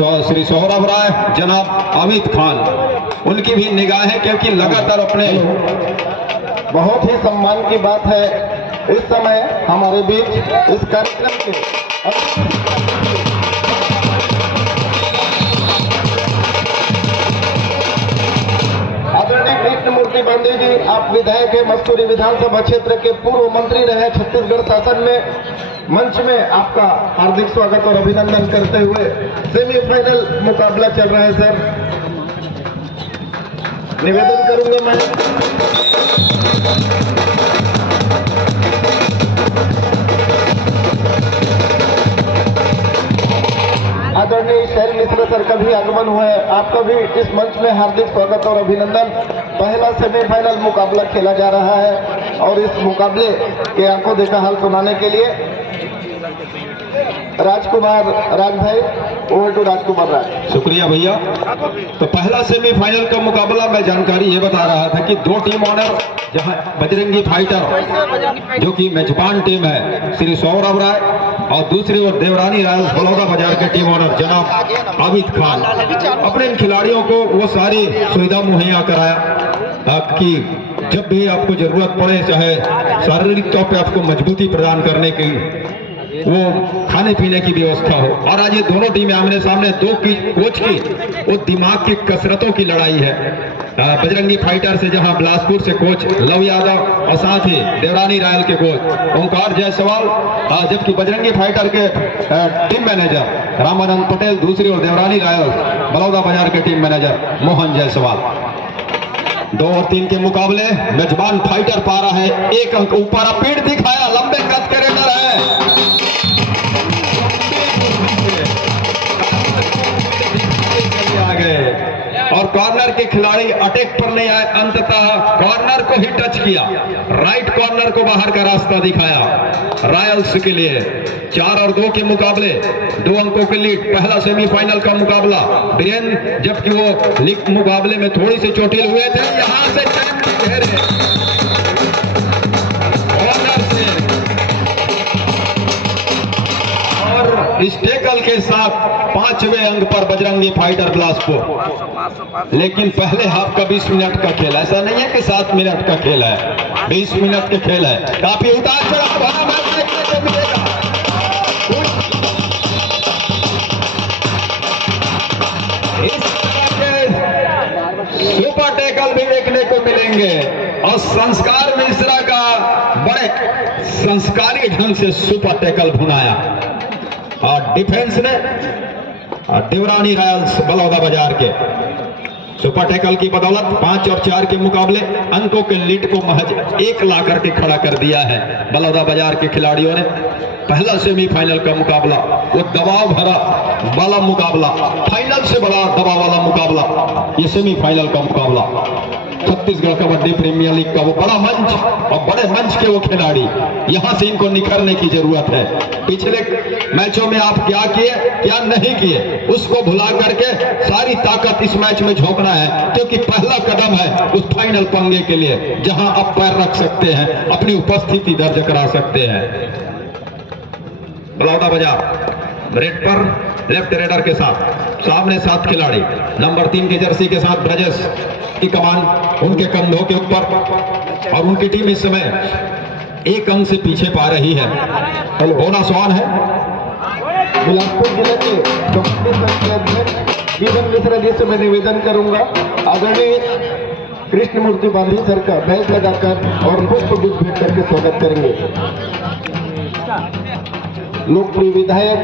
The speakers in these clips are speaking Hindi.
श्री सौरभ राय, जनाब अमित खान, उनकी भी निगाहें क्योंकि लगातार अपने बहुत ही सम्मान की बात है इस समय हमारे बीच इस कार्यक्रम के आदरणीय कृष्णमूर्ति बांधी जी, आप विधायक है, मस्तूरी विधानसभा क्षेत्र के पूर्व मंत्री रहे छत्तीसगढ़ शासन में। मंच में आपका हार्दिक स्वागत और अभिनंदन करते हुए सेमीफाइनल मुकाबला चल रहा है सर। निवेदन करूंगा मैं आदरणीय शैल मिश्र सर का भी आगमन हुआ है, आपका भी इस मंच में हार्दिक स्वागत और अभिनंदन। पहला सेमीफाइनल मुकाबला खेला जा रहा है और इस मुकाबले के आंखों देखा हाल सुनाने के लिए राजकुमार राज भाई, ओवर टू राजकुमार राज। शुक्रिया भैया। तो पहला सेमीफाइनल का मुकाबला मैं जानकारी ये बता रहा था कि दो टीम ऑनर, जहां बजरंगी फाइटर जो कि मेजबान टीम है श्री सौरभ राय और दूसरी ओर देवरानी रायल्स बलौदा बाजार के टीम ऑनर जनाब अमित खान, अपने इन खिलाड़ियों को वो सारी सुविधा मुहैया कराया कि जब भी आपको जरूरत पड़े, चाहे शारीरिक तौर पे आपको मजबूती प्रदान करने की, वो खाने पीने की व्यवस्था हो। और आज ये दोनों टीमें आमने सामने, दो की कोच की वो दिमाग की कसरतों की लड़ाई है। बजरंगी फाइटर से जहां बिलासपुर से कोच लव यादव और साथ ही देवरानी रायल के कोच ओंकार जायसवाल, जबकि बजरंगी फाइटर के टीम मैनेजर रामानंद पटेल, दूसरी ओर देवरानी रायल बलौदा बाजार के टीम मैनेजर मोहन जायसवाल। 2 और 3 के मुकाबले मेजबान फाइटर पा रहा है 1 अंक ऊपर, अपीड दिखाया, लंबे कद के रेडर है और कॉर्नर के खिलाड़ी अटैक पर नहीं आए, अंततः कॉर्नर को ही टच किया, राइट कॉर्नर को बाहर का रास्ता दिखाया रॉयल्स के लिए। 4 और 2 के मुकाबले 2 अंकों के लीड। पहला सेमीफाइनल का मुकाबला बीरेंद्र, जबकि वो लीग मुकाबले में थोड़ी सी चोटिल हुए थे, यहां से घेरे कॉर्नर से और इस टैकल के साथ 5वें अंक पर बजरंगी फाइटर बिलासपुर। लेकिन पहले हाफ का 20 मिनट का खेल, ऐसा नहीं है कि 7 मिनट का खेल है, 20 मिनट का खेल है। काफी उतार चढ़ाव भरा मैच देखने को मिलेगा। इस तरह के सुपर टैकल भी देखने को मिलेंगे और संस्कार मिश्रा का बड़े संस्कारी ढंग से सुपर टैकल भुनाया और डिफेंस ने देवरानी रायल्स बलौदा बाजार के सुपर टैकल की बदौलत 5 और 4 के मुकाबले अंकों के लीड को महज 1 ला करके खड़ा कर दिया है बलौदा बाजार के खिलाड़ियों ने। पहला सेमीफाइनल का मुकाबला वो दबाव भरा वाला मुकाबला, फाइनल से बड़ा दबाव वाला मुकाबला ये सेमीफाइनल का मुकाबला। छत्तीसगढ़ कबड्डी प्रीमियर लीग का वो बड़ा मंच और बड़े मंच के वो खिलाड़ी, यहां से इनको निखरने की जरूरत है। पिछले मैचों में आप क्या किए क्या नहीं किए उसको भुला करके सारी ताकत इस मैच में झोंकना है, क्योंकि पहला कदम है उस फाइनल पंगे के लिए जहां आप पैर रख सकते हैं, अपनी उपस्थिति दर्ज करा सकते हैं। बलौदा बाजार रेड पर लेफ्ट रेडर के साथ सामने 7 खिलाड़ी, नंबर 3 की जर्सी के साथ ब्रजेश की कमान उनके कंधों के ऊपर और उनकी टीम इस समय 1 अंक से पीछे पा रही है। बोनस ऑन है। बिलासपुर जिले के कबड्डी संघ के अध्यक्ष जीवन मिश्रा जी से मैं निवेदन करूंगा, आदरणीय कृष्णमूर्ति बांधी सर का बैच लगाकर और पुष्प गुच्छ भेंट करके स्वागत करेंगे। लोकप्रिय विधायक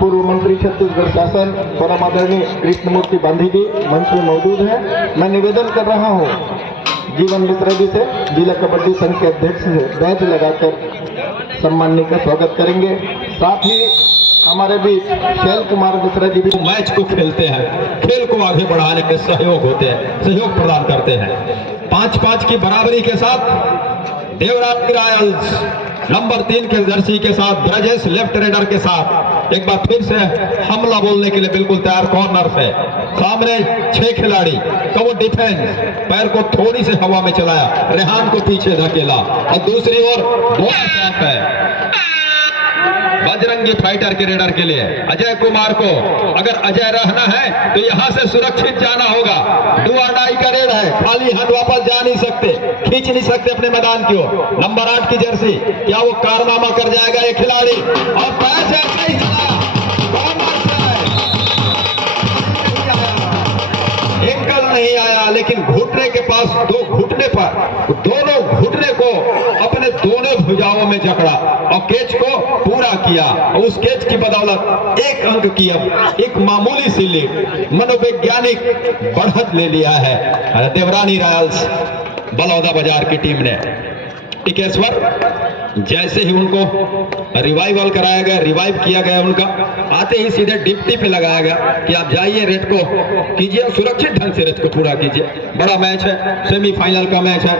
पूर्व मंत्री छत्तीसगढ़ शासन परम आदरणीय कृष्णमूर्ति बांधी जी मंच में मौजूद हैं। मैं निवेदन कर रहा हूं जीवन मिश्रा जी से, जिला कबड्डी संघ के अध्यक्ष से बैच लगाकर सम्माननीय का स्वागत करेंगे। साथ ही हमारे बीच शैल कुमार मिश्रा जी भी मैच को खेलते हैं, खेल को आगे बढ़ाने में सहयोग होते हैं, सहयोग प्रदान करते हैं। 5-5 की बराबरी के साथ देवरानी रायल्स नंबर 3 के जर्सी के साथ ब्रजेश लेफ्ट रेडर के साथ एक बार फिर से हमला बोलने के लिए बिल्कुल तैयार। कॉर्नर से सामने 6 खिलाड़ी का वो डिफेंस, पैर को थोड़ी से हवा में चलाया, रेहान को पीछे धकेला और दूसरी ओर बहुत साफ है बजरंगी फाइटर के रेडर के लिए अजय कुमार को अगर अजय रहना है तो यहां से सुरक्षित जाना होगा। डू और डाई का रेड है, खाली हाथ वापस जा नहीं सकते, खींच नहीं सकते अपने मैदान की ओर। नंबर 8 की जर्सी, क्या वो कारनामा कर जाएगा ये खिलाड़ी? और पैर से ऐसे ही चला, एंकल नहीं आया, लेकिन घुटने के पास दो घुटने पर दोनों घुटने को अपने दोनों भुजाओं में जकड़ा और कैच को पूरा किया। और उस कैच की बदौलत एक अंक की अब एक मामूली सी लीड मनोवैज्ञानिक बढ़त ले लिया है देवरानी रॉयल्स बलौदा बाजार की टीम ने। टिकेश्वर जैसे ही उनको रिवाइवल कराया गया, रिवाइव किया गया, उनका आते ही सीधे डिप्टी पे लगाया गया कि आप जाइए, रेड को कीजिए, सुरक्षित ढंग से रेड को पूरा कीजिए। बड़ा मैच है, सेमीफाइनल का मैच है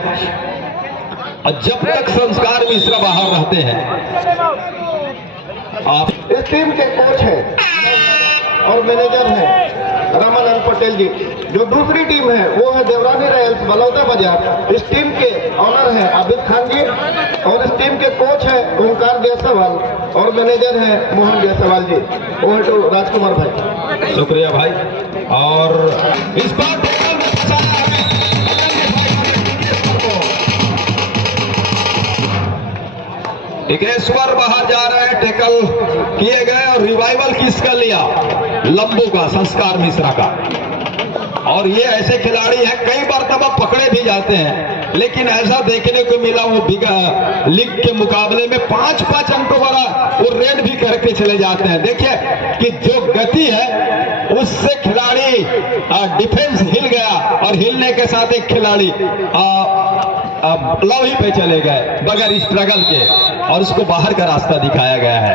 और जब तक संस्कार मिश्रा बाहर रहते हैं आप इस टीम के कोच है और मैनेजर है रामानंद पटेल जी। जो दूसरी टीम है वो है देवरानी रॉयल्स बलौदा बाजार। इस टीम के ऑनर है आबिद खान जी और इस टीम के कोच है ओंकार जायसवाल और मैनेजर है मोहन जायसवाल जी। ओवर टू राजकुमार भाई। शुक्रिया भाई। और इस बार टिकेश्वर बाहर जा रहे हैं, टेकल किए गए और रिवाइवल किसका लिया? लंबू का, संस्कार मिश्रा का। और ये ऐसे खिलाड़ी हैं, कई बार तब पकड़े भी जाते हैं, लेकिन ऐसा देखने को मिला वो लीग के मुकाबले में 5-5 अंकों वाला वो रेड भी करके चले जाते हैं। देखिए कि जो गति है उससे खिलाड़ी डिफेंस हिल गया और हिलने के साथ एक खिलाड़ी लव ही पे चले गए बगैर स्ट्रगल के और उसको बाहर का रास्ता दिखाया गया है।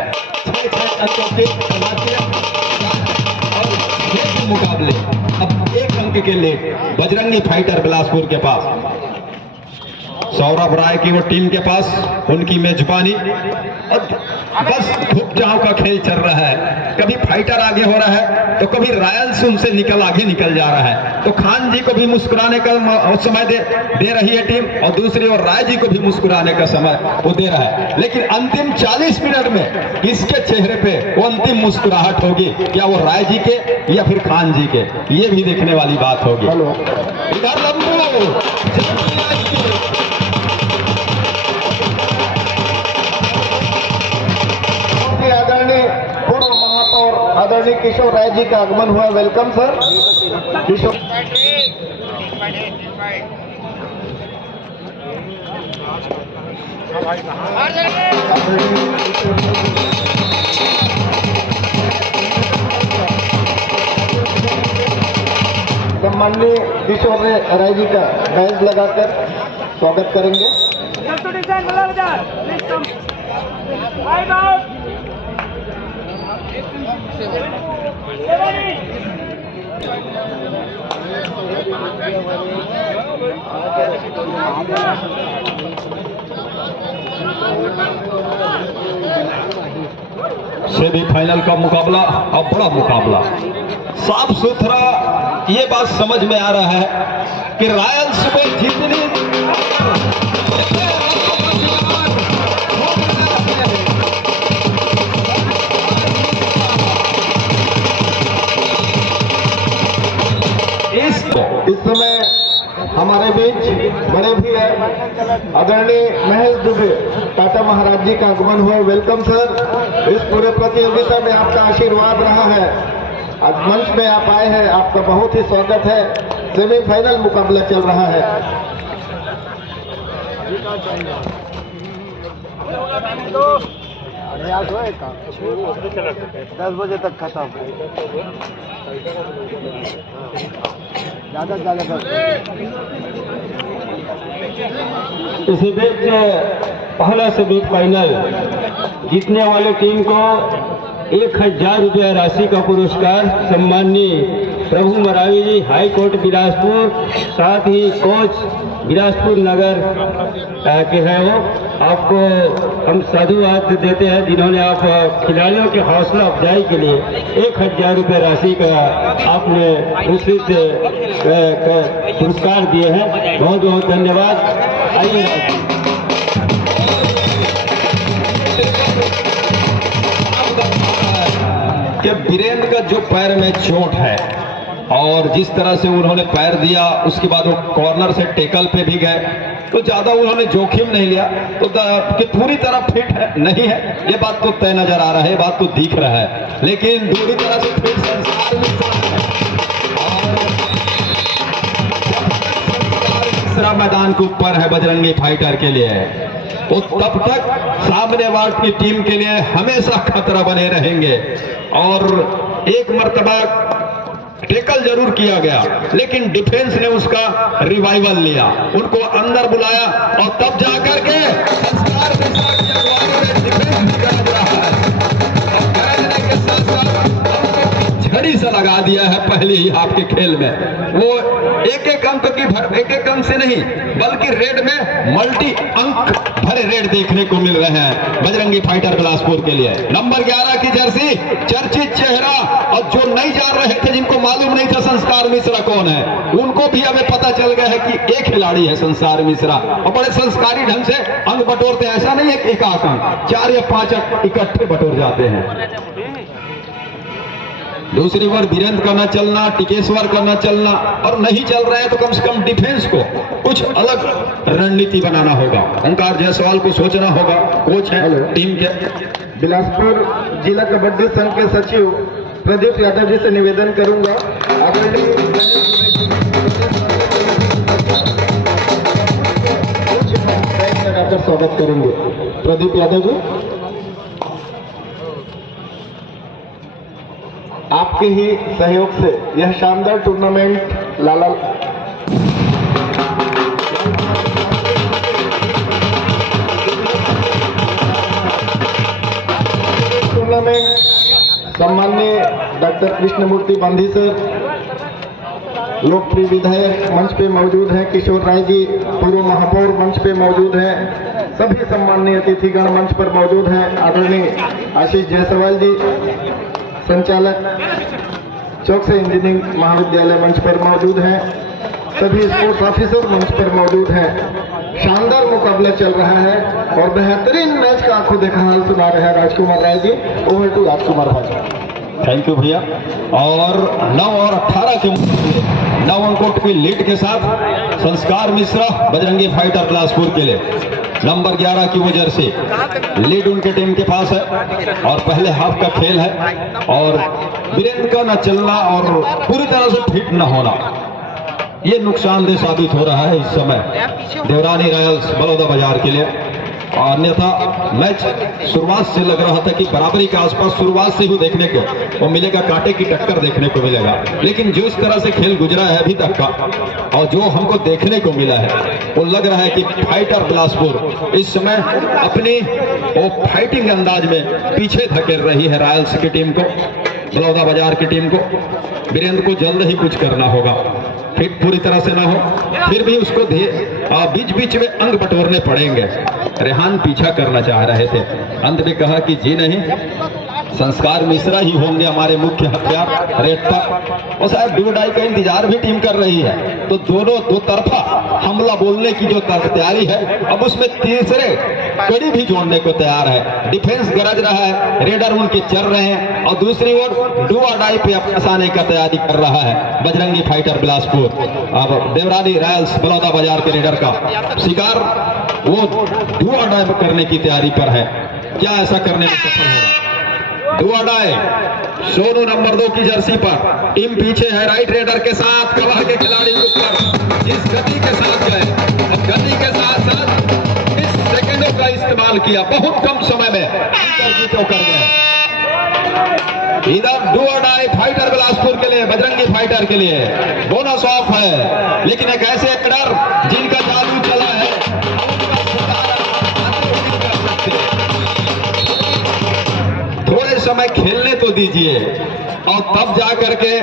और मुकाबले अब 1 अंक के लिए बजरंगी फाइटर बिलासपुर के पास, सौरभ राय की वो टीम के पास उनकी मेजबानी। अब बस भुकचाव का खेल चल रहा है, कभी फाइटर आगे हो रहा है तो कभी रॉयल्स उनसे आगे निकल जा रहा है। तो खान जी को भी मुस्कुराने का समय दे रही है टीम और दूसरी ओर राय जी को भी मुस्कुराने का समय वो दे रहा है। लेकिन अंतिम 40 मिनट में किसके चेहरे पे वो अंतिम मुस्कुराहट होगी? क्या वो राय जी के या फिर खान जी के? ये भी देखने वाली बात होगी। इधर लंबू पूर्व महापौर आदरणीय किशोर राय जी का आगमन हुआ। वेलकम सर किशोर। सम्माननीय किशोर राय जी का बैज लगाकर स्वागत करेंगे। सेमीफाइनल का मुकाबला और बड़ा मुकाबला, साफ सुथरा ये बात समझ में आ रहा है कि रॉयल्स में जितनी इस समय हमारे बीच बड़े भी है आदरणीय महेश दुबे टाटा महाराज जी का आगमन हुआ। Welcome sir. इस पूरे प्रतियोगिता में आपका आशीर्वाद रहा है, आज मंच में आप आए हैं, आपका बहुत ही स्वागत है। सेमीफाइनल मुकाबला चल रहा है। 10 बजे तक खत्म, ज़्यादा इसी बीच पहला सेमीफाइनल जीतने वाले टीम को 1000 रुपया राशि का पुरस्कार सम्माननीय प्रभु मरावी जी हाई कोर्ट बिलासपुर, साथ ही कोच बिलासपुर नगर के हैं वो आपको हम साधुवाद देते हैं जिन्होंने आप खिलाड़ियों के हौसला अफजाई के लिए 1000 रुपये राशि का आपने दूसरी से पुरस्कार दिए हैं। बहुत बहुत धन्यवाद। आइए वीरेंद्र का जो पैर में चोट है और जिस तरह से उन्होंने पैर दिया, उसके बाद वो कॉर्नर से टेकल पे भी गए, तो ज्यादा उन्होंने जोखिम नहीं लिया, तो कि पूरी तरह फिट है नहीं है ये बात तो तय नजर आ रहा है, ये बात तो दिख रहा है, लेकिन पूरी तरह से फिट संसार तीसरा मैदान के ऊपर है बजरंगी फाइटर के लिए, वो तब तक सामने वाली की टीम के लिए हमेशा खतरा बने रहेंगे। और एक मर्तबा टेकल जरूर किया गया, लेकिन डिफेंस ने उसका रिवाइवल लिया, उनको अंदर बुलाया और तब जाकर के संस्कार के साथ डिफेंस भी गरज रहा है और गरजने के साथ साथ झड़ी से लगा दिया है पहले ही आपके खेल में। वो एक एक अंक की एक एक अंक से नहीं बल्कि रेड में मल्टी अंक भरे रेड देखने को मिल रहे हैं बजरंगी फाइटर बिलासपुर के लिए। नंबर 11 की जर्सी, चर्चित चेहरा, और जो नहीं जान रहे थे, जिनको मालूम नहीं था संस्कार मिश्रा कौन है, उनको भी हमें पता चल गया है कि एक खिलाड़ी है संस्कार मिश्रा, और बड़े संस्कारी ढंग से अंक बटोरते हैं। ऐसा नहीं है कि एक अंक 4 या 5 अंक इकट्ठे बटोर जाते हैं। दूसरी ओर वीरेंद्र का न चलना, टिकेश्वर का न चलना, और नहीं चल रहे हैं तो कम से कम डिफेंस को कुछ अलग रणनीति बनाना होगा। ओंकार जायसवाल को सोचना होगा, कोच है टीम के। बिलासपुर जिला कबड्डी संघ के सचिव प्रदीप यादव जी से निवेदन करूंगा, लगाकर स्वागत करेंगे। प्रदीप यादव जी, आपके ही सहयोग से यह शानदार टूर्नामेंट लाला टूर्नामेंट सम्माननीय डॉक्टर कृष्णमूर्ति बांधी सर, लोकप्रिय विधायक मंच पे मौजूद हैं, किशोर राय जी पूर्व महापौर मंच पे मौजूद हैं, सभी सम्माननीय अतिथिगण मंच पर मौजूद हैं, आदरणीय आशीष जायसवाल जी संचालक चौक से इंजीनियरिंग महाविद्यालय मंच पर मौजूद हैं, सभी स्पोर्ट्स ऑफिसर मंच पर मौजूद हैं। शानदार मुकाबला चल रहा है और बेहतरीन मैच का आंखों देखा हाल सुना रहे हैं राजकुमार राय जी। ओवर टू राजकुमार भाई। थैंक यू भैया। और 9 और 18 के 9 अंकों की लीड के साथ संस्कार मिश्रा बजरंगी फाइटर बिलासपुर के लिए नंबर 11 की वो जर्सी लीड उनके टीम के पास है और पहले हाफ का खेल है। और वीरेंद्र का न चलना और पूरी तरह से फिट न होना ये नुकसानदेह साबित हो रहा है इस समय देवरानी रॉयल्स बलौदा बाजार के लिए। अन्यथा मैच शुरुआत से लग रहा था कि बराबरी के आसपास शुरुआत से ही देखने को वो मिलेगा, कांटे की टक्कर देखने को मिलेगा, लेकिन जो इस तरह से खेल गुजरा है अभी तक का और जो हमको देखने को मिला है वो लग रहा है कि फाइटर बिलासपुर इस समय अपनी वो फाइटिंग अंदाज में पीछे धकेल रही है रॉयल्स की टीम को, बलौदा बाजार की टीम को। वीरेंद्र को जल्द ही कुछ करना होगा, फिट पूरी तरह से ना हो, फिर भी उसको बीच बीच में अंग बटोरने पड़ेंगे। रेहान पीछा करना चाह रहे थे, अंत में कहा कि जी नहीं, संस्कार मिश्रा ही होंगे हमारे मुख्य हथियार रेड पर। और शायद डूडाई का इंतजार भी टीम कर रही है, तो दोनों दो तरफा हमला बोलने की जो तैयारी है, अब उसमें तीसरे कड़ी भी जोड़ने को तैयार है। डिफेंस गरज रहा है, रेडर उनके चल रहे हैं और दूसरी ओर डुआडाई पे फंसाने का तैयारी कर रहा है बजरंगी फाइटर बिलासपुर। अब देवरानी रॉयल्स बलौदा बाजार के रेडर का शिकार वो डुआडाई करने की तैयारी पर है, क्या ऐसा करने में सफल होगा? डुआडाई सोनू नंबर 2 की जर्सी पर, टीम पीछे है राइट रेडर के साथ, कला के खिलाड़ी ऊपर जिस गति के साथ गए, अब गति के साथ साथ इस सेकंडों का इस्तेमाल किया, बहुत कम समय में जीतो कर गए। इधर डुआडाई फाइटर बिलासपुर के लिए, बजरंगी फाइटर के लिए बोनस ऑफ है, लेकिन एक ऐसे रेडर जिनका जादू चला है थोड़े समय खेलने तो दीजिए और तब जा करके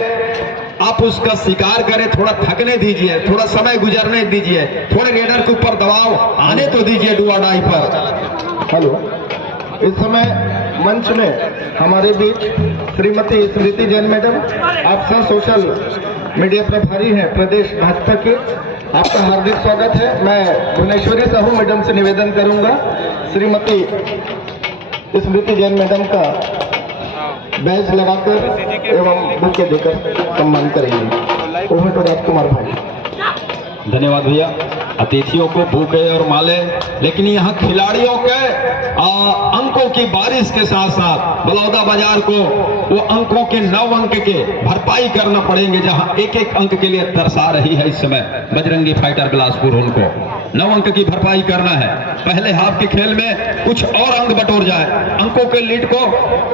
आप उसका शिकार करें, थोड़ा थकने दीजिए, थोड़ा समय गुजरने दीजिए, थोड़े रेडर के ऊपर दबाव आने तो दीजिए डुआडाई पर। हेलो, इस समय मंच में हमारे बीच श्रीमती स्मृति जैन मैडम, आप सब सोशल मीडिया प्रभारी हैं प्रदेश भाजपा के, आपका हार्दिक स्वागत है। मैं भुवनेश्वरी साहू मैडम से निवेदन करूंगा श्रीमती स्मृति जैन मैडम का बैच लगाकर एवं बुके देकर सम्मान करेंगे। ओवर टू राजकुमार भाई। धन्यवाद भैया। अतिथियों को बुके और माले, लेकिन यहाँ खिलाड़ियों के अंकों की बारिश के साथ साथ बलौदा बाजार को वो अंकों के 9 अंक के भरपाई करना पड़ेंगे, जहां एक एक अंक के लिए तरसा रही है इस समय बजरंगी फाइटर बिलासपुर। उनको 9 अंक की भरपाई करना है। पहले हाफ के खेल में कुछ और अंक बटोर जाए, अंकों के लीड को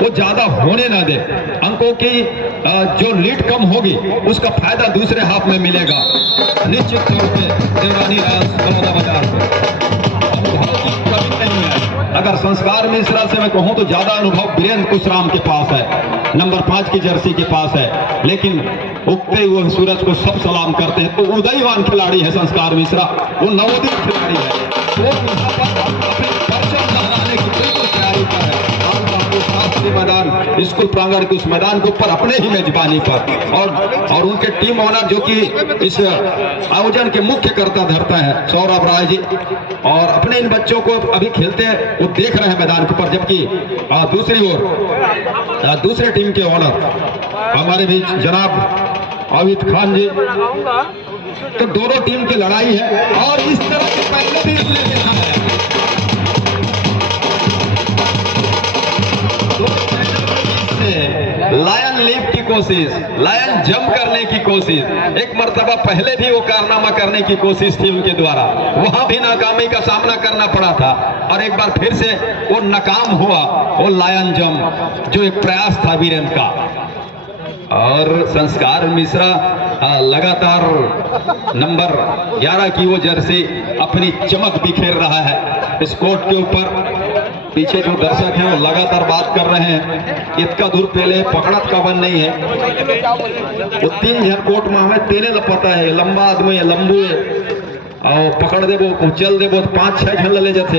वो ज्यादा होने ना दे। अंकों की जो लीड कम होगी उसका फायदा दूसरे हाफ में मिलेगा निश्चित तौर पे देवरानी रायल्स बलौदा बाजार को। अनुभव की कमी नहीं है। अगर संस्कार मिश्रा से मैं कहूं तो ज्यादा अनुभव वीरेंद्र कुशराम के पास है, नंबर 5 की जर्सी के पास है, लेकिन उगते हुए सूरज को सब सलाम करते हैं। तो उदयवान खिलाड़ी है संस्कार मिश्रा, वो नवोदित खिलाड़ी है, वो अपने परचम लहराने की बिल्कुल तैयारी पर है। शास्त्री मैदान स्कूल प्रांगण के उस मैदान के ऊपर अपने ही मेजबानी पर और उनके टीम ओनर जो कि इस आयोजन के मुख्य कर्ता धरता है सौरभ राय जी, और अपने इन बच्चों को अभी खेलते हैं वो देख रहे हैं मैदान के ऊपर। जबकि दूसरी ओर दूसरे टीम के ओनर हमारे बीच जनाब आविद खान जी। तो दोनों टीम की लड़ाई है और इस तरह के पहले भी हमने देखा है। लायन लीप की कोशिश, लायन जंप करने की कोशिश, एक मर्तबा पहले भी वो कारनामा करने की कोशिश थी उनके द्वारा, वहां भी नाकामी का सामना करना पड़ा था और एक बार फिर से वो नाकाम हुआ वो लायन जंप, जो एक प्रयास था वीरेंद्र का। और संस्कार मिश्रा लगातार नंबर 11 की वो जर्सी अपनी चमक बिखेर रहा है इस कोर्ट के ऊपर। पीछे जो दर्शक हैं वो लगातार बात कर रहे हैं, इतना दूर पहले पकड़त का बन नहीं है, वो 3 जन कोर्ट में हमें तेने ल पता है, लंबा आदमी है, लंबू है, और पकड़ देबो चल देबो तो 5-6 जन ले जाते।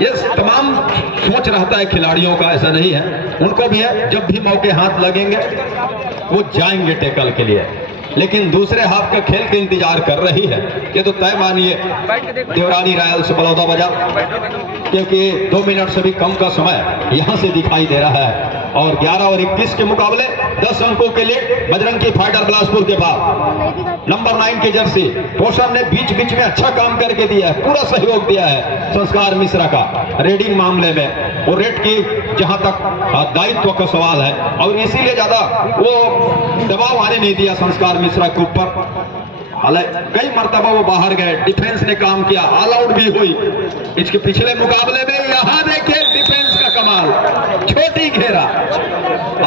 ये तमाम सोच रहता है खिलाड़ियों का, ऐसा नहीं है, उनको भी है। जब भी मौके हाथ लगेंगे वो जाएंगे टेकल के लिए, लेकिन दूसरे हाफ का खेल के इंतजार कर रही है। ये तो तय मानिए देवरानी रायल्स बलौदा बाजार, क्योंकि 2 मिनट से भी कम का समय यहां से दिखाई दे रहा है और 11 और 21 के मुकाबले 10 अंकों के लिए बजरंगी फाइटर बिलासपुर के बाद नंबर 9 की जर्सी पोषण ने बीच बीच में अच्छा काम करके दिया है, पूरा सहयोग दिया है संस्कार मिश्रा का रेडिंग मामले में। वो रेड की जहां तक दायित्व का सवाल है और इसीलिए ज्यादा वो दबाव आने नहीं दिया संस्कार मिश्रा के ऊपर। हालांकि कई मर्तबा वो बाहर गए, डिफेंस ने काम किया, ऑल आउट भी हुई। इसके पिछले मुकाबले में यहां देखिए डिफेंस का कमाल, छोटी घेरा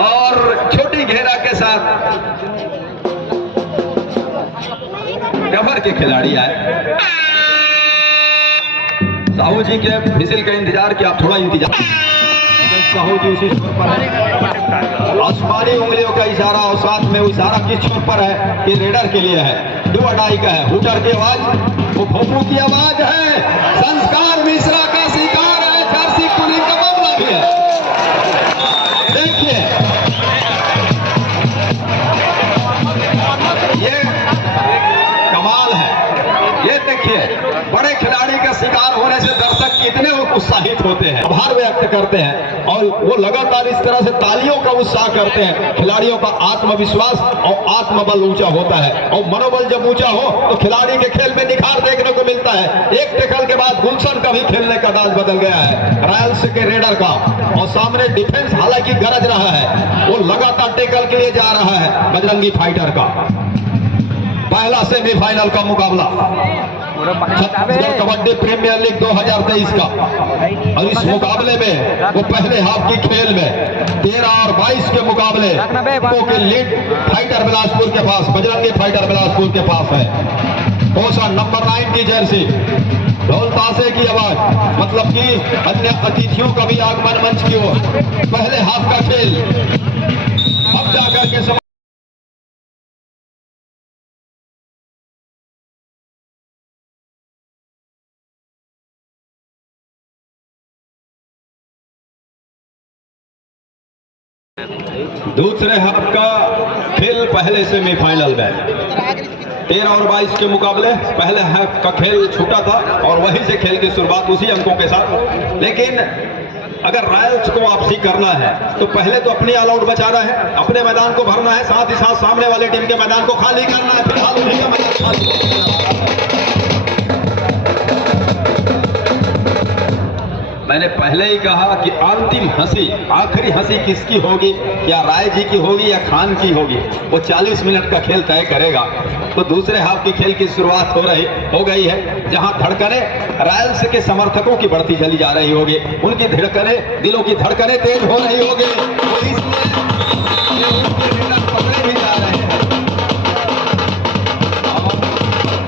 और छोटी घेरा के साथ कवर के खिलाड़ी आए। साहू जी के विजिल का इंतजार किया, आप थोड़ा इंतजार। साहू जी उसी छोर पर है, आसमानी उंगलियों का इशारा और साथ में वो इशारा किस छोर पर है, ये रेडर के लिए है, डू अडाई का है, हुटर की आवाज, वो भोपू की आवाज है, संस्कार मिश्रा का शिकार है, जर्सी पुलिस का मामला भी है। देखिए ये कमाल है, ये देखिए बड़े खिलाड़ी का शिकार होने से दर्शक कितने उत्साहित होते हैं, आभार व्यक्त करते हैं और वो लगातार इस तरह से तालियों का उत्साह करते हैं। खिलाड़ियों का आत्मविश्वास और आत्मबल ऊंचा होता है और मनोबल जब ऊंचा हो तो खिलाड़ी के खेल में निखार देखने को मिलता है। एक टेकल के बाद गुलशन का भी खेलने का अंदाज बदल गया है रायल्स के रेडर का, और सामने डिफेंस हालांकि गरज रहा है, वो लगातार टेकल के लिए जा रहा है बजरंगी फाइटर का। पहला सेमीफाइनल का मुकाबला छत्तीसगढ़ कबड्डी प्रीमियर लीग 2023 का, और इस मुकाबले में वो पहले हाफ की खेल में 13 और 22 के मुकाबले के लीड फाइटर बिलासपुर के पास, बजरंगी फाइटर बिलासपुर के पास है। पोषण नंबर 9 की जर्सी, ढोल ताशे की आवाज, मतलब कि अन्य अतिथियों का भी आगमन मंच की ओर। पहले हाफ का खेल अब जाकर के दूसरे हाफ का खेल पहले सेमीफाइनल में 13 और 22 के मुकाबले पहले हाफ का खेल छूटा था और वहीं से खेल की शुरुआत उसी अंकों के साथ, लेकिन अगर रॉयल्स को वापसी करना है तो पहले तो अपनी ऑल आउट बचाना है, अपने मैदान को भरना है, साथ ही साथ सामने वाले टीम के मैदान को खाली करना है। फिलहाल उन्हीं का मैदान खाली। मैंने पहले ही कहा कि अंतिम हंसी, आखिरी हंसी किसकी होगी, क्या राय जी की होगी या खान की होगी, वो 40 मिनट का खेल तय करेगा। तो दूसरे हाफ की खेल की शुरुआत हो गई है, जहां धड़कने रॉयल्स के समर्थकों की बढ़ती चली जा रही होगी, उनकी धड़कने, दिलों की धड़कने तेज हो रही होगी, वो इसलिए पकड़े भी जा रहे हैं।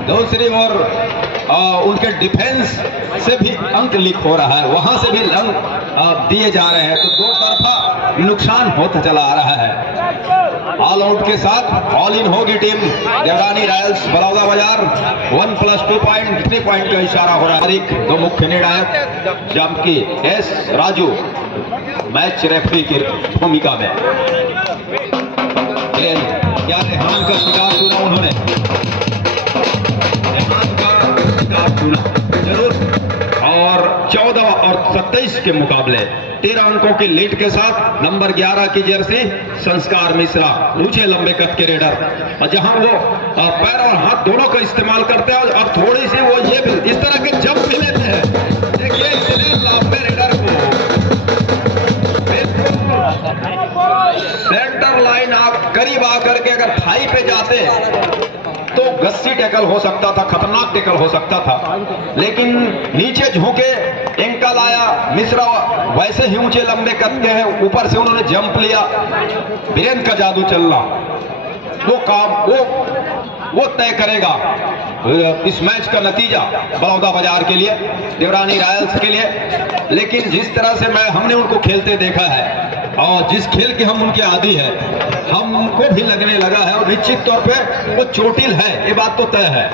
दूसरी ओर उनके डिफेंस से भी अंक लीक हो रहा है, वहां से भी अंक दिए जा रहे हैं, तो दो तरफा नुकसान होता चला आ रहा है। ऑल आउट के साथ ऑल इन होगी टीम देवरानी रॉयल्स बलौदा बाजार। 1+2 पॉइंट, 3 पॉइंट का इशारा हो रहा है। दो मुख्य निर्णायक जबकि एस राजू मैच रेफरी की भूमिका में। क्या रेहान का शिकार चुना उन्होंने, जरूर। और 14 और 27 के मुकाबले 13 अंकों की लीड के साथ नंबर 11 की जर्सी संस्कार मिश्रा, ऊंचे लंबे कद के रेडर, और जहां वो पैर और हाथ दोनों का इस्तेमाल करते हैं और थोड़ी सी वो ये भी इस तरह के जंप भी लेते हैं। देखिए इतने लंबे रेडर को सेंटर लाइन आप करीब आकर के अगर थाई पे जाते तो गस्सी टैकल हो सकता था, खतरनाक टैकल हो सकता था, लेकिन नीचे झोंके एंकल आया। मिश्रा वैसे ही ऊंचे लंबे कद के हैं, ऊपर से उन्होंने जंप लिया। वीरेंद्र का जादू चलना, वो काम वो तय करेगा इस मैच का नतीजा बलौदा बाजार के लिए, देवरानी रॉयल्स के लिए। लेकिन जिस तरह से हमने उनको खेलते देखा है और जिस खेल के हम उनके आदी हैं, हमको भी लगने लगा है, और निश्चित तौर पे वो चोटिल है, ये बात तो तय है।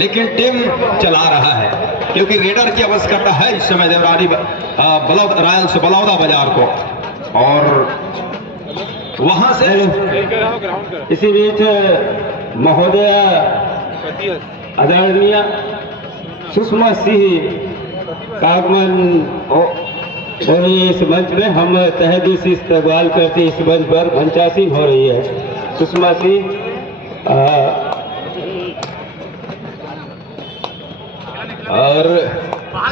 लेकिन टीम चला रहा है क्योंकि रेडर की आवश्यकता है इस समय देवरानी रॉयल्स बलौदा बाजार को। और वहां से इसी बीच महोदय आदरणीय सुषमा सिंह का आगमन और इस मंच में हम तहे दिल से इस्तकबाल करते, इस मंच पर मंचासी हो रही है। सुषमा सिंह और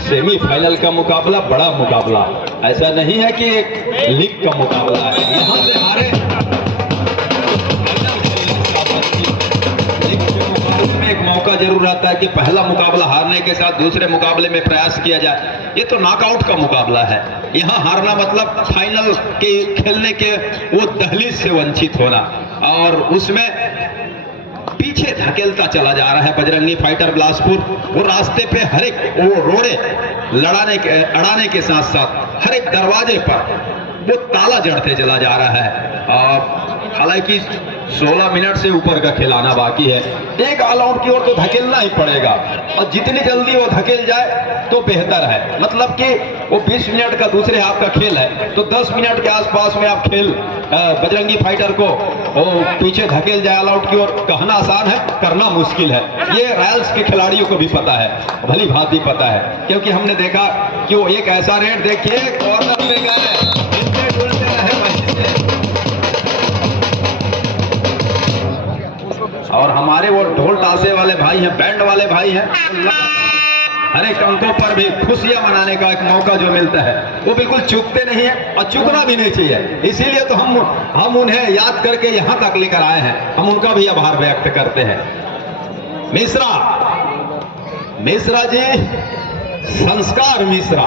सेमीफाइनल का मुकाबला बड़ा मुकाबला, ऐसा नहीं है कि एक लीग का मुकाबला है। यहाँ से हारे लीग के मुकाबले में एक मौका जरूर आता है कि पहला मुकाबला हारने के साथ दूसरे मुकाबले में प्रयास किया जाए। ये तो नॉकआउट का मुकाबला है, यहाँ हारना मतलब फाइनल के खेलने के वो दहलीज से वंचित होना, और उसमें पीछे धकेलता चला जा रहा है बजरंगी फाइटर बिलासपुर। वो रास्ते पे हर एक वो रोड़े अड़ाने के साथ साथ हर एक दरवाजे पर वो ताला जड़ते चला जा रहा है। और हालांकि 16 मिनट से ऊपर का खिलाना बाकी है, एक ऑल आउट की ओर तो धकेलना ही पड़ेगा, और जितनी जल्दी वो धकेल जाए तो बेहतर है। मतलब कि वो 20 मिनट का दूसरे हाफ का खेल है, तो 10 मिनट के आसपास में आप खेल बजरंगी फाइटर को वो पीछे धकेल जाए ऑल आउट की ओर, कहना आसान है, करना मुश्किल है। ये रॉयल्स के खिलाड़ियों को भी पता है, भली भांति पता है, क्योंकि हमने देखा कि वो एक ऐसा रेड देखिए कॉर्नर में गए, और हमारे वो ढोल ताशे वाले भाई हैं, बैंड वाले भाई हैं, हर एक अंकों पर भी खुशियां मनाने का एक मौका जो मिलता है वो बिल्कुल चूकते नहीं है, और चूकना भी नहीं चाहिए। इसीलिए तो हम उन्हें याद करके यहां तक लेकर आए हैं, हम उनका भी आभार व्यक्त करते हैं। मिश्रा जी, संस्कार मिश्रा,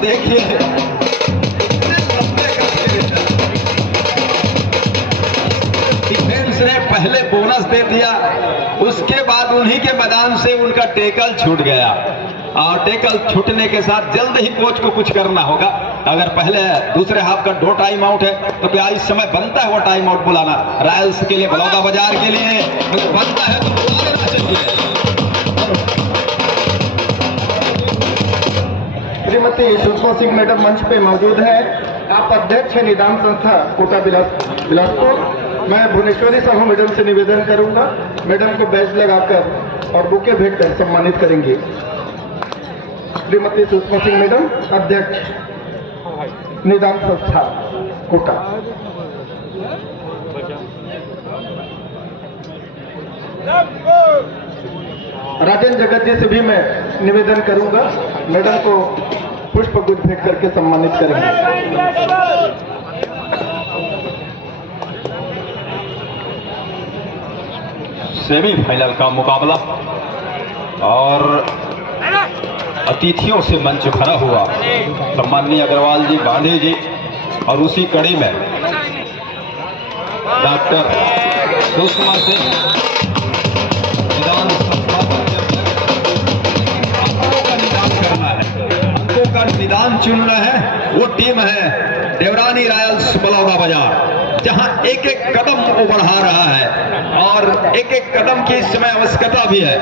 देखिए डिफेंस ने पहले बोनस दे दिया, उसके बाद उन्हीं के मैदान से उनका टेकल छूट गया, और टेकल छूटने के साथ जल्द ही कोच को कुछ करना होगा। अगर पहले दूसरे हाफ का 2 टाइम आउट है तो क्या इस समय बनता है वो टाइम आउट बुलाना रॉयल्स के लिए, बलौदा बाजार के लिए बनता है तो बुला लेना चाहिए। श्रीमती सुषमा सिंह मैडम मंच पे मौजूद है। आप अध्यक्ष है निदान संस्था कोटा बिलासपुर। मैं भुवनेश्वरी साहू मैडम से निवेदन करूंगा, मैडम को बैज लगाकर और बुके भेंट कर सम्मानित करेंगे। श्रीमती सुषमा सिंह मैडम अध्यक्ष। निदान संस्था कोटा। राजेंद्र जगत जी से भी मैं निवेदन करूंगा, मैडम को पुष्प गुच्छ फेंक करके सम्मानित करेंगे। सेमीफाइनल का मुकाबला और अतिथियों से मंच भरा हुआ। सम्माननीय अग्रवाल जी, गांधी जी और उसी कड़ी में डॉक्टर सुषमा सिंह निदान अंकों का निदान करना है, अंकों का निदान चुनना है। वो टीम है देवरानी रॉयल्स बलौदा बाजार, जहां एक एक कदम वो बढ़ा रहा है और एक एक कदम की इस समय आवश्यकता भी है।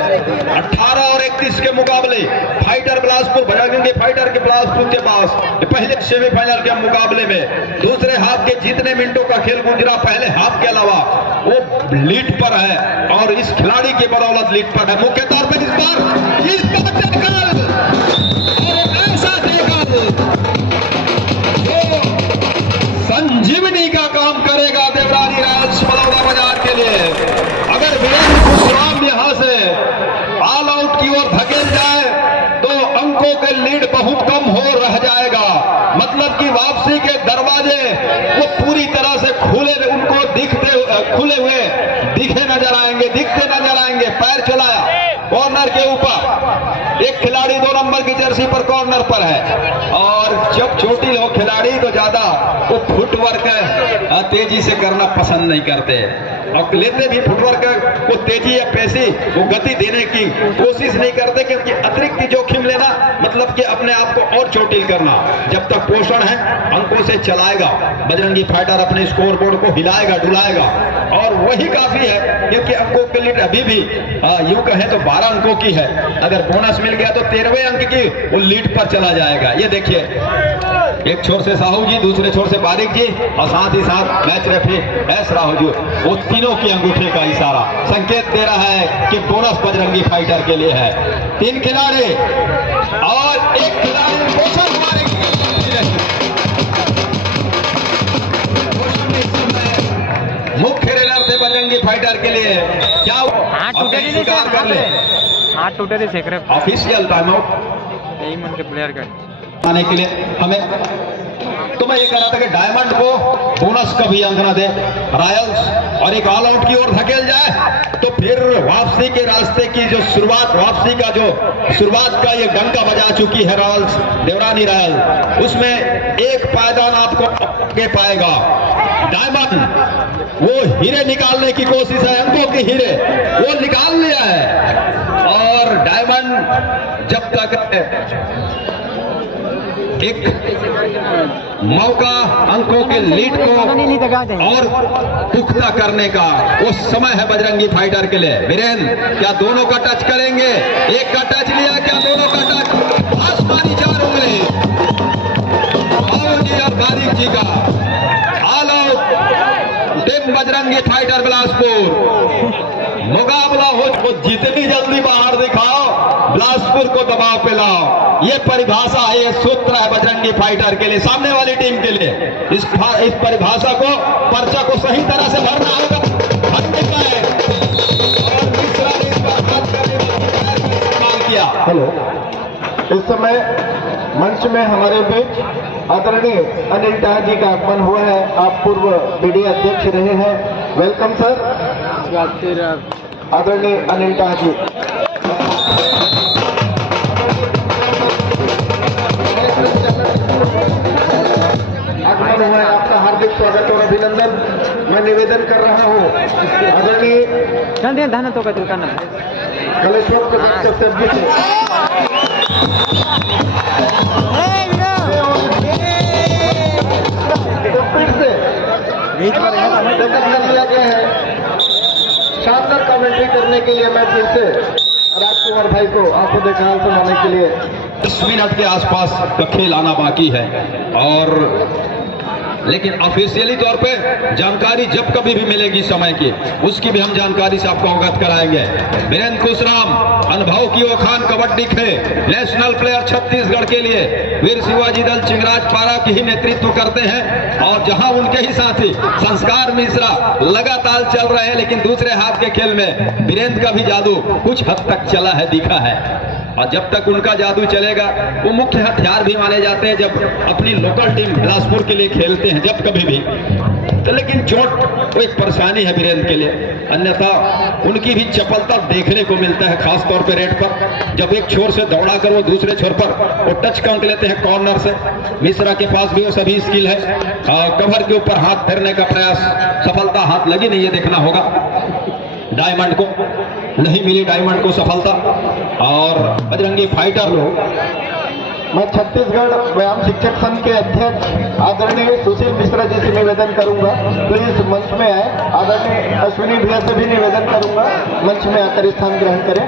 18 और 31 के मुकाबले फाइटर बिलासपुर, बजरंगी फाइटर के बिलासपुर के पास पहले सेमीफाइनल के मुकाबले में दूसरे हाफ के जितने मिनटों का खेल गुजरा पहले हाफ के अलावा वो लीड पर है और इस खिलाड़ी की बदौलत लीड पर है। मुख्य तौर पर इस बार ऐसा टेकल संजीवनी का काम करेगा देवरानी रॉयल्स बलौदा बाजार के लिए। अगर वीरेंद्र खुशराम यहां से ऑल आउट की ओर धकेल जाए तो अंकों के लीड बहुत कम हो रह जाएगा। मतलब कि वापसी के दरवाजे वो पूरी तरह से खुले, उनको खुले हुए दिखते नजर आएंगे। पैर चलाया कॉर्नर के ऊपर, एक खिलाड़ी 2 नंबर की जर्सी पर कॉर्नर पर है और जब चोटिल हो खिलाड़ी तो ज्यादा वो फुटवर्क तेजी से करना पसंद नहीं करते और लेते भी फुटवर्क को तेजी या पैसी वो गति देने की कोशिश नहीं करते, क्योंकि अतिरिक्त जोखिम लेना मतलब कि अपने आप को और चोटिल करना। जब तक पोषण है अंकों से चलाएगा, बजरंगी फाइटर अपने स्कोर बोर्ड को हिलाएगा डुलाएगा और वही काफी है, क्योंकि अंकों के लीड अभी भी यूं कहें तो 12 अंकों की है। अगर बोनस मिल गया तो 13वें अंक की वो लीड पर चला जाएगा। ये देखिए, एक छोर से साहू जी, दूसरे छोर से बारिक जी और साथ ही साथ मैच रेफरी एस राहु जी, वो तीनों की अंगूठे का इशारा संकेत दे रहा है कि बोनस बजरंगी फाइटर के लिए है। 3 खिलाड़ी और 1 खिलाड़ी पोषण मुख्य रेलर थे बजरंगी फाइटर के लिए। क्या स्वीकार कर ले? हाथ टूटे थे सेक रहे ऑफिशियल टाइम आउट यही मन के प्लेयर का आने के लिए हमें तो मैं ये कह रहा था कि डायमंड को बोनस का भी अंक न दे रॉयल्स और एक ऑल आउट की ओर धकेल जाए तो फिर वापसी के रास्ते की जो शुरुआत, वापसी का जो शुरुआत का ये डंका बजा चुकी है रॉयल्स, देवरानी रॉयल, उसमें एक पायदान आपको के पाएगा। डायमंड वो हीरे निकालने की कोशिश है, अंकों के हीरे वो निकाल लिया है और डायमंड जब तक एक मौका अंकों के लीड को और पुख्ता करने का वो समय है बजरंगी फाइटर के लिए। वीरेंद्र क्या दोनों का टच करेंगे? एक का टच लिया, क्या दोनों का टच? आसमानी 4 उंगली जी और बारिक जी का all out team Bajrangi fighter Bilaspur. मुकाबला हो तो जितनी जल्दी बाहर दिखाओ, बिलासपुर को दबाव पे लाओ, ये परिभाषा है, ये सूत्र है बजरंगी फाइटर के लिए, सामने वाली टीम के लिए। इस परिभाषा को, पर्चा को सही तरह से भरना होगा। और दूसरा ने इस पर हाथ करने का इस्तेमाल किया। हेलो, इस समय मंच में हमारे बीच आदरणीय अनिल टाह जी का आगमन हुआ है। आप पूर्व बीडी अध्यक्ष रहे हैं। वेलकम सर, आदरणीय अनिल टाह जी। आगमन हुआ है, आपका हार्दिक स्वागत और अभिनंदन मैं निवेदन कर रहा हूँ आदरणीय धन तो कलेश्वर प्रसाद कश्यप जी से। तो फिर से दखल कर लिया गया है। शानदार कमेंट्री करने के लिए मैं फिर से राजकुमार भाई को आपको देखा सुनाने के लिए 10 मिनट के आसपास का खेल आना बाकी है और लेकिन ऑफिशियली तौर पे जानकारी जब कभी भी मिलेगी समय की, उसकी भी हम जानकारी से आपको अवगत कराएंगे। वीरेंद्र खुशराम अनुभव की ओखान कबड्डी के नेशनल प्लेयर छत्तीसगढ़ के लिए वीर शिवाजी दल चिंगराज पारा की ही नेतृत्व करते हैं, और जहां उनके ही साथी संस्कार मिश्रा लगातार चल रहे हैं, लेकिन दूसरे हाथ के खेल में वीरेंद्र का भी जादू कुछ हद तक चला है, दिखा है। और जब तक उनका जादू चलेगा, वो मुख्य हथियार भी माने जाते हैं जब अपनी लोकल टीम बिलासपुर के लिए खेलते हैं, जब कभी भी। तो लेकिन चोट तो एक परेशानी है वीरेंद्र के लिए, अन्यथा उनकी भी चपलता देखने को मिलता है, खास तौर पे रेड पर। जब एक छोर से दौड़ा कर वो दूसरे छोर पर वो टच का अंक लेते हैं कॉर्नर से। मिश्रा के पास भी वो सभी स्किल है। कवर के ऊपर हाथ फेरने का प्रयास, सफलता हाथ लगी नहीं, ये देखना होगा। डायमंड को नहीं मिली, डायमंड को सफलता। और बजरंगी फाइटर लोग, मैं छत्तीसगढ़ व्यायाम शिक्षक संघ के अध्यक्ष आदरणीय सुशील मिश्रा जी से निवेदन करूंगा, प्लीज मंच में आए। आदरणीय अश्विनी भैया से भी निवेदन करूंगा, मंच में आकर स्थान ग्रहण करें।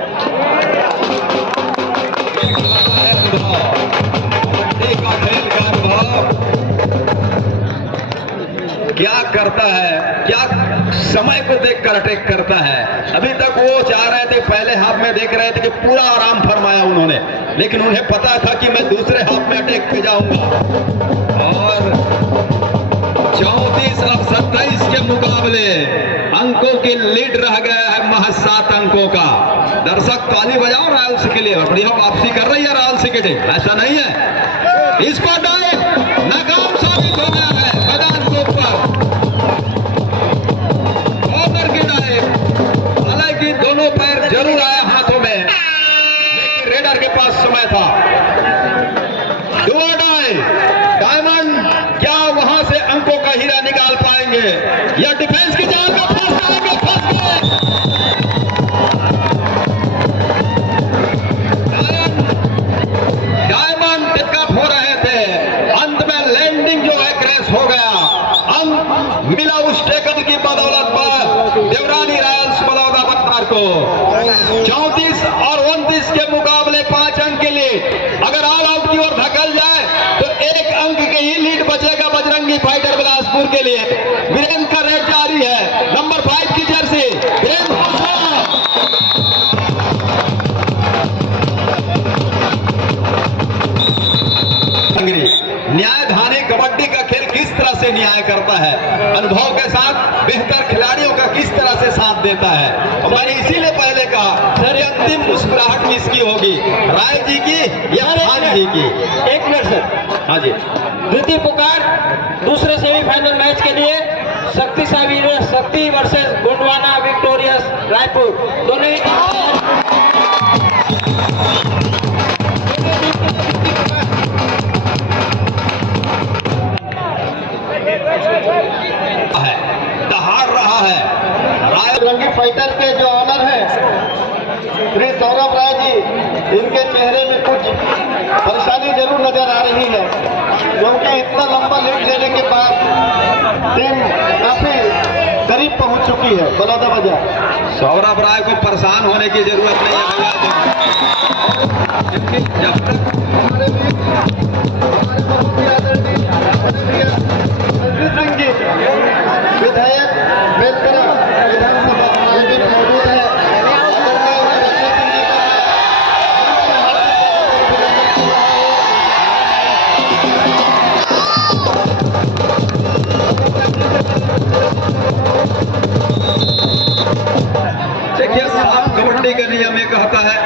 क्या करता है, क्या समय को देखकर अटैक करता है। अभी तक वो चाह रहे थे, पहले हाफ में देख रहे थे कि पूरा आराम फरमाया उन्होंने, लेकिन उन्हें पता था कि मैं दूसरे हाफ में अटैक पे जाऊंगा। और 34 और 27 के मुकाबले अंकों की लीड रह गया है महज 7 अंकों का। दर्शक ताली बजाओ रॉयल्स के लिए, बढ़िया वापसी कर रही है रॉयल्स की टीम, ऐसा नहीं है। इसको डायरेक्ट नाकाम साबित हो गया है मैदान के ऊपर। हालांकि दोनों पैर जरूर आया हाथों में, लेकिन रेडर के पास समय था। डायमंड क्या वहां से अंकों का हीरा निकाल पाएंगे, या डिफेंस की जाल में फंस जाएंगे? फंस गए। डायमंड टिकअप हो रहे थे, अंत में लैंडिंग जो है क्रैश हो गया। अंक मिला उस टेकन की बदौलत पर देवरानी रॉयल्स बलौदा बख्तार को। 34 और 29 के मुकाबले 5 अंक के लिए अगर ऑल आउट की ओर धकल जाए तो 1 अंक के ही लीड बचेगा बजरंगी फाइटर बिलासपुर के लिए। वीरेंद्र का रेड जारी है, नंबर 5 की जर्सी वीरेंद्र। न्याय धाने कबड्डी का खेल किस तरह से न्याय करता है, अनुभव के साथ बेहतर खिलाड़ियों का किस तरह से साथ देता है। और मैंने इसीलिए पहले कहा सर, ये अंतिम मुस्कुराहट किसकी होगी, राय जी की या खान जी की? 1 मिनट सर। हाँ जी। द्वितीय पुकार दूसरे सेमीफाइनल मैच के लिए शक्ति वर्सेस गोंडवाना विक्टोरियस रायपुर, दोनों ही है, दहाड़ रहा है। बजरंगी फाइटर के जो ऑनर है श्री सौरभ राय जी, इनके चेहरे में कुछ परेशानी जरूर नजर आ रही है, क्योंकि इतना लंबा लीड लेने के बाद टीम काफी करीब पहुंच चुकी है बलौदा बाजार। सौरभ राय को परेशान होने की जरूरत नहीं है भैया, जब तक विधायक बेलकरा विधानसभा में मौजूद है। देखिए, साफ कबड्डी का नियम ये कहता है,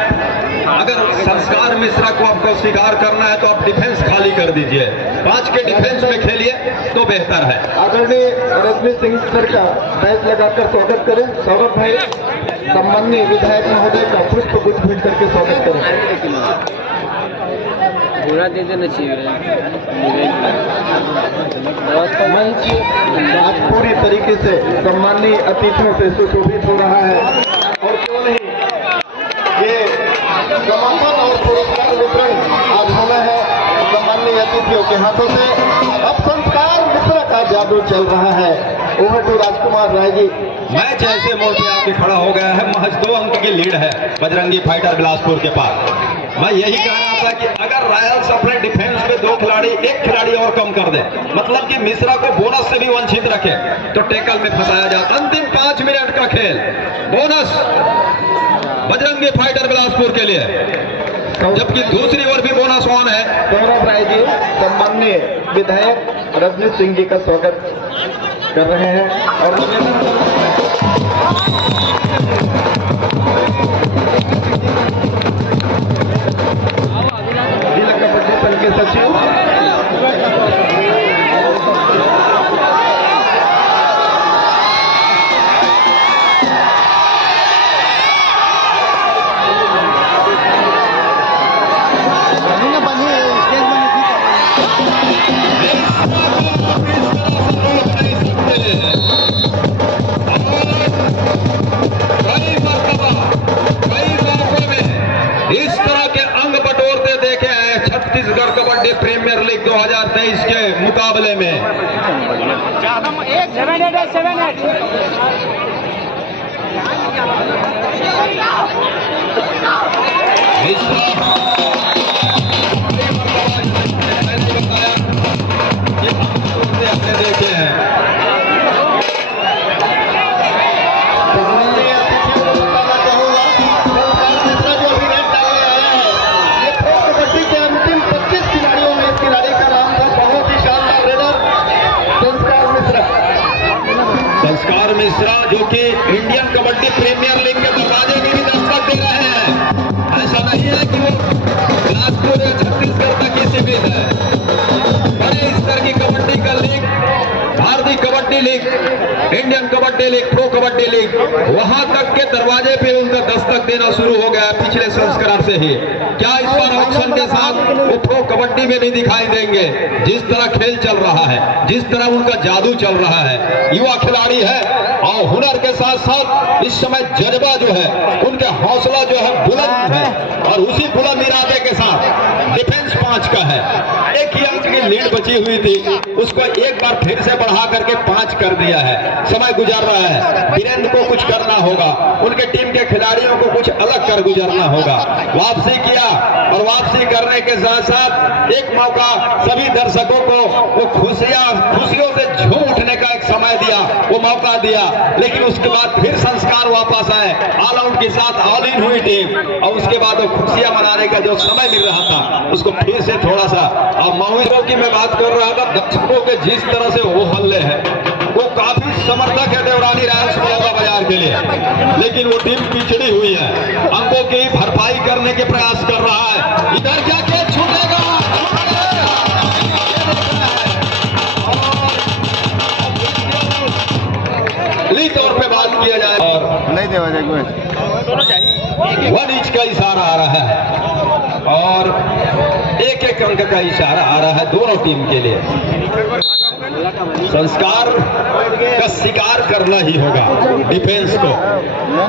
अगर संस्कार मिश्रा को आपको स्वीकार करना है तो आप डिफेंस खाली कर दीजिए, 5 के डिफेंस में खेलिए तो बेहतर है। आदरणीय रजनी सिंह सर का बैच लगाकर स्वागत करें। सौरभ भाई सम्माननीय विधायक महोदय का पुष्प गुच्छ भेंट करके स्वागत करें। पूरा दे देना चाहिए। मंच आज पूरी तरीके से सम्माननीय अतिथियों से सुशोभित हो रहा है, और क्यों नहीं, ये समापन और पुरस्कार वितरण आज होना है सम्माननीय अतिथियों के हाथों से। अब संस्कार मिश्रा का जादू चल रहा है। Over to Rajkumar Rai ji. Match ऐसे मोड़ पे आके खड़ा हो गया है, महज 2 अंक की लीड है बजरंगी फाइटर बिलासपुर के पास। मैं यही कह रहा था कि अगर रॉयल्स अपने डिफेंस में 2 खिलाड़ी, 1 खिलाड़ी और कम कर दे, मतलब कि मिश्रा को बोनस से भी वंचित रखे, तो टैकल में फंसाया जाता। अंतिम 5 मिनट का खेल, बोनस बजरंगी फाइटर बिलासपुर के लिए, जबकि दूसरी ओर भी बोनस ऑन है। सौरभ राय जी सम्माननीय विधायक रजनीश सिंह जी का स्वागत कर रहे हैं और जिला कबड्डी संघ के सचिव इस तरह के अंग बटोरते देखे हैं छत्तीसगढ़ कबड्डी प्रीमियर लीग 2023 के मुकाबले में। देखे हैं संस्कार मिश्रा, जो कि इंडियन कबड्डी प्रीमियर लीग के दरवाजे में भी दस्तक दे रहे हैं। ऐसा नहीं है कि वो बिलासपुर या छत्तीसगढ़ तक ही सीमित है। बड़े स्तर की कबड्डी का लीग, भारतीय kabaddi league, Indian kabaddi league, pro kabaddi league, वहां तक के दरवाजे पे उनका दस्तक देना शुरू हो गया पिछले संस्कार से ही। क्या इस बार ऑक्शन के साथ वो प्रो कबड्डी में नहीं दिखाई देंगे? जिस तरह खेल चल रहा है, जिस तरह उनका जादू चल रहा है, युवा खिलाड़ी है और हुनर के साथ साथ इस समय जज्बा जो है, उनके हौसला जो है बुलंद है और उसी बुलंद इरादे के साथ डिफेंस 5 का है। 1 ही अंक की लीड बची हुई थी, उसको एक बार फिर से बढ़ा करके 5 कर दिया है। समय गुजर रहा है, वीरेंद्र को कुछ करना होगा, उनके टीम के खिलाड़ियों को कुछ अलग कर गुजरना होगा। वापसी किया और वापसी करने के साथ साथ एक मौका सभी दर्शकों को वो खुशियों से झूम उठने का एक समय दिया, वो मौका दिया, लेकिन उसके बाद फिर संस्कार वापस आए, ऑल आउट के साथ ऑल इन हुई टीम और उसके बाद वो खुशियां मनाने का जो समय मिल रहा था उसको फिर से थोड़ा सा। और महुओं की मैं बात कर रहा था, दर्शकों के जिस तरह से वो हल्ले हैं, वो काफी समर्थक है देवरानी रॉयल्स बलौदा बाजार के लिए, लेकिन वो टीम पिछड़ी हुई है, अंकों की भरपाई करने के प्रयास कर रहा है। इधर जाके छूटेगा, तौर पे बात किया जाए और नहीं देवा जाए 1 इंच का इशारा आ रहा है और 1-1 अंक का इशारा आ रहा है दोनों टीम के लिए। संस्कार का शिकार करना ही होगा डिफेंस को।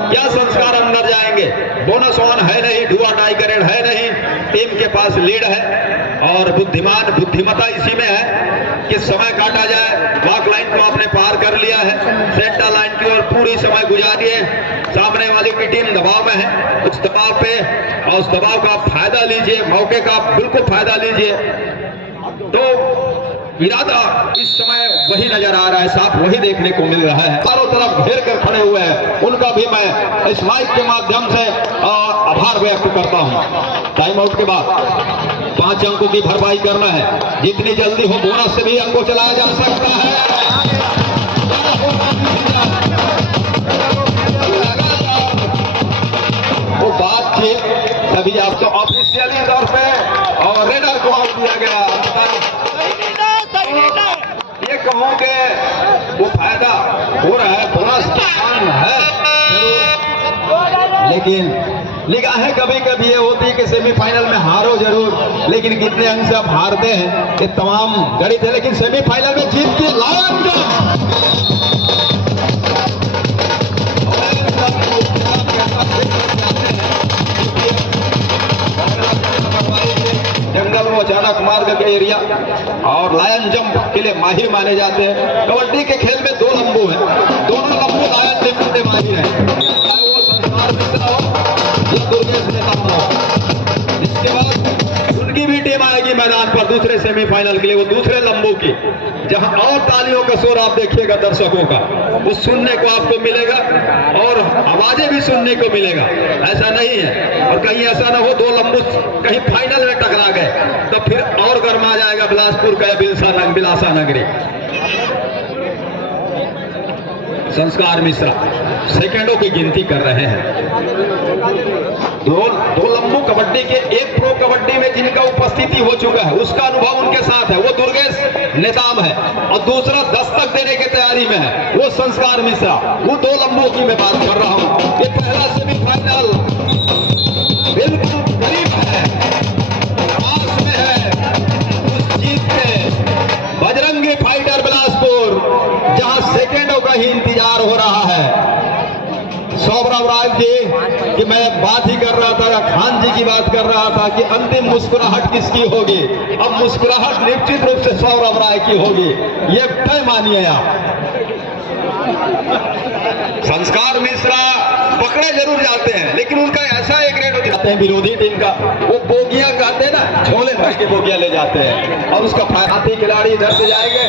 क्या संस्कार अंदर जाएंगे? बोनस ऑन है नहीं, डुआ डाई करेड है नहीं, टीम के पास लीड है और बुद्धिमता इसी में है कि समय काटा जाए। ब्लॉक लाइन को आपने पार कर लिया है, सेंटर लाइन की ओर पूरी समय गुजारिए। सामने वाली की टीम दबाव में है, उस दबाव पे और उस दबाव का फायदा लीजिए, मौके का बिल्कुल फायदा लीजिए। तो इरादा इस समय वही नजर आ रहा है, साफ वही देखने को मिल रहा है। चारों तरफ घेर कर खड़े हुए हैं, उनका भी मैं इस माइक के माध्यम से आभार व्यक्त करता हूं। टाइम आउट के बाद 5 अंकों की भरपाई करना है, जितनी जल्दी हो बोनस से भी अंकों चलाया जा सकता है। वो बातचीत तभी आपको ऑफिशियली तौर पे और रेडर को आउट दिया गया। ये कहूँगे वो फायदा हो रहा है, बोनस काम है जरूर, लेकिन निगाहें कभी कभी ये होती है कि सेमीफाइनल में हारो जरूर, लेकिन कितने अंक से आप हारते हैं ये तमाम गणित है। लेकिन सेमीफाइनल में जीत के लायन जंगल वो अचानक मार्ग के एरिया और लायन जंप के लिए माहिर माने जाते हैं। कबड्डी के खेल में 2 लंबू हैं, दोनों लंबू लायन जंप करने माहिर हैं, चाहे वो संस्कार मिश्रा हो या दुर्गेश नेता हो। बार दूसरे सेमीफाइनल के लिए, वो दूसरे लंबू की, जहां और तालियों का शोर आप देखिएगा दर्शकों का, वो सुनने को आपको मिलेगा और आवाजें भी सुनने को मिलेगा। ऐसा नहीं है, और कहीं ऐसा ना हो दो लंबू कहीं फाइनल में टकरा गए तो फिर और गर्मा जाएगा बिलासपुर का बिलासा नगरी। संस्कार मिश्रा सेकंडों की गिनती कर रहे हैं। दो लंबू कबड्डी के, एक प्रो कबड्डी में जिनका उपस्थिति हो चुका है उसका अनुभव उनके साथ है, वो दुर्गेश नेताम है, और दूसरा दस्तक देने की तैयारी में है वो संस्कार मिश्रा। वो दो लंबू की मैं बात कर रहा हूं। ये पहला सेमीफाइनल बिल्कुल करीब है, पास में है उस जीत के बजरंगी फाइटर बिलासपुर, जहां सेकेंडों का ही इंतजार हो रहा है। सौरभ राय जी कि मैं बात ही कर रहा था, खान जी की बात कर रहा था कि अंतिम मुस्कुराहट किसकी होगी। अब मुस्कुराहट निश्चित रूप से सौरभ राय की होगी, ये तय मानिए आप। संस्कार मिश्रा पकड़े जरूर जाते हैं, लेकिन उनका ऐसा एक रेट हो जाते हैं विरोधी टीम का, वो बोगियां कहते हैं ना, झोले भर के बोगियां ले जाते हैं, और उसका फायदा खिलाड़ी इधर से जाएंगे